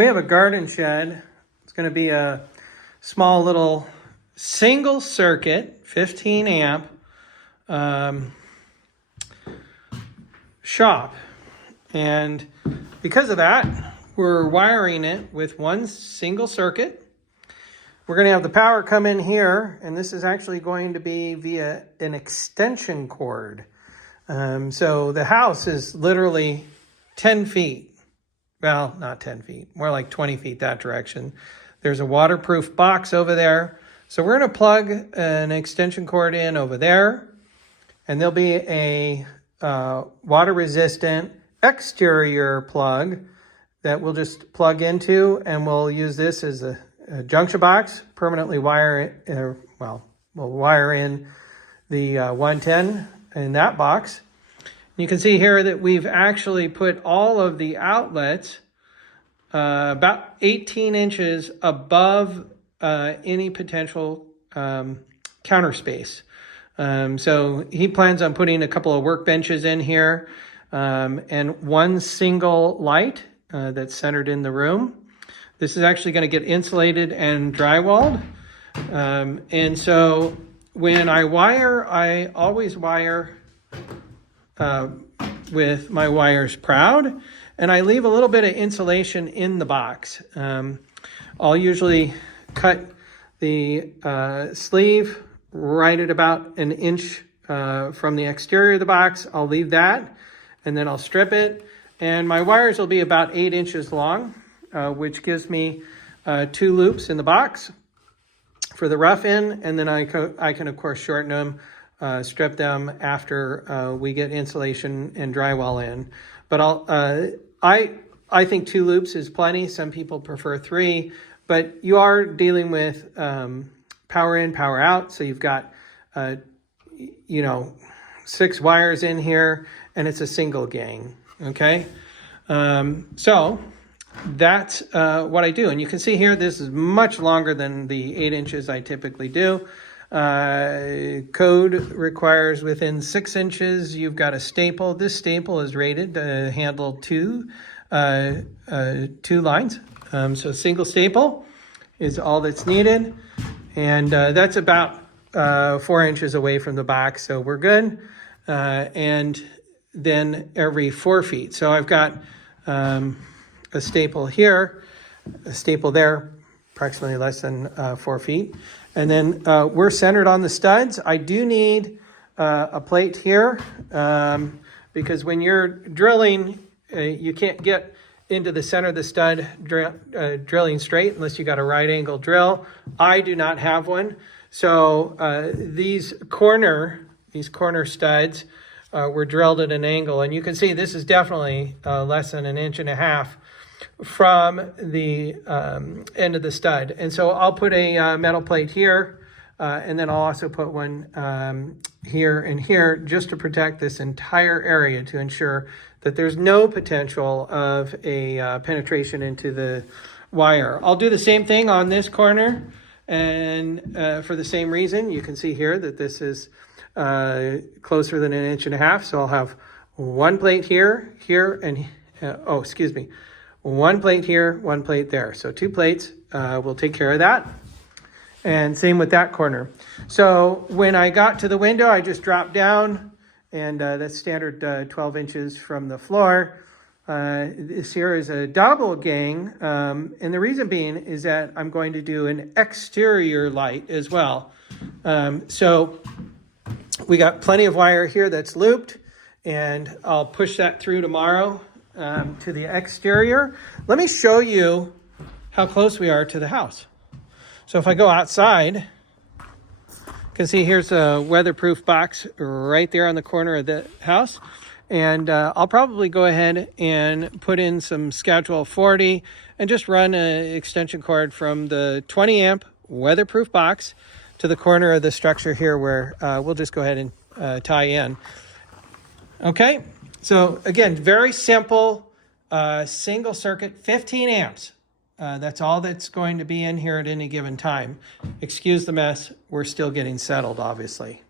We have a garden shed. It's going to be a small little single circuit, 15 amp shop. And because of that, we're wiring it with one single circuit. We're going to have the power come in here, and this is actually going to be via an extension cord. So the house is literally 10 feet. Well, not 10 feet, more like 20 feet that direction. There's a waterproof box over there. So we're going to plug an extension cord in over there, and there'll be a water-resistant exterior plug that we'll just plug into, and we'll use this as a junction box, permanently wire it, we'll wire in the 110 in that box. You can see here that we've actually put all of the outlets about 18 inches above any potential counter space. So he plans on putting a couple of workbenches in here and one single light that's centered in the room. This is actually going to get insulated and drywalled. And so when I wire, I always wire with my wires proud, and I leave a little bit of insulation in the box. I'll usually cut the sleeve right at about an inch from the exterior of the box. I'll leave that, and then I'll strip it. And my wires will be about 8 inches long, which gives me 2 loops in the box for the rough end, and then I can of course shorten them, strip them after we get insulation and drywall in. But I think 2 loops is plenty. Some people prefer 3, but you are dealing with power in, power out. So you've got 6 wires in here, and it's a single gang. Okay, so that's what I do. And you can see here, this is much longer than the 8 inches I typically do. Code requires within 6 inches, you've got a staple. This staple is rated to handle 2 lines. So single staple is all that's needed. And that's about 4 inches away from the box, so we're good. And then every 4 feet. So I've got a staple here, a staple there, approximately less than 4 feet. And then we're centered on the studs. I do need a plate here because when you're drilling, you can't get into the center of the stud drilling straight unless you got a right angle drill. I do not have one. So these corner studs were drilled at an angle. And you can see this is definitely less than 1.5 inches from the end of the stud. And so I'll put a metal plate here, and then I'll also put one here and here just to protect this entire area to ensure that there's no potential of a penetration into the wire. I'll do the same thing on this corner, and for the same reason, you can see here that this is closer than 1.5 inches. So I'll have one plate here, and one plate here, one plate there. So 2 plates will take care of that. And same with that corner. So when I got to the window, I just dropped down, and that's standard 12 inches from the floor. This here is a double gang. And the reason being is that I'm going to do an exterior light as well. So we got plenty of wire here that's looped, and I'll push that through tomorrow to the exterior. Let me show you how close we are to the house. So if I go outside, you can see here's a weatherproof box right there on the corner of the house. And I'll probably go ahead and put in some Schedule 40 and just run an extension cord from the 20 amp weatherproof box to the corner of the structure here where we'll just go ahead and tie in. Okay, so again, very simple, single circuit, 15 amps. That's all that's going to be in here at any given time. Excuse the mess. We're still getting settled, obviously.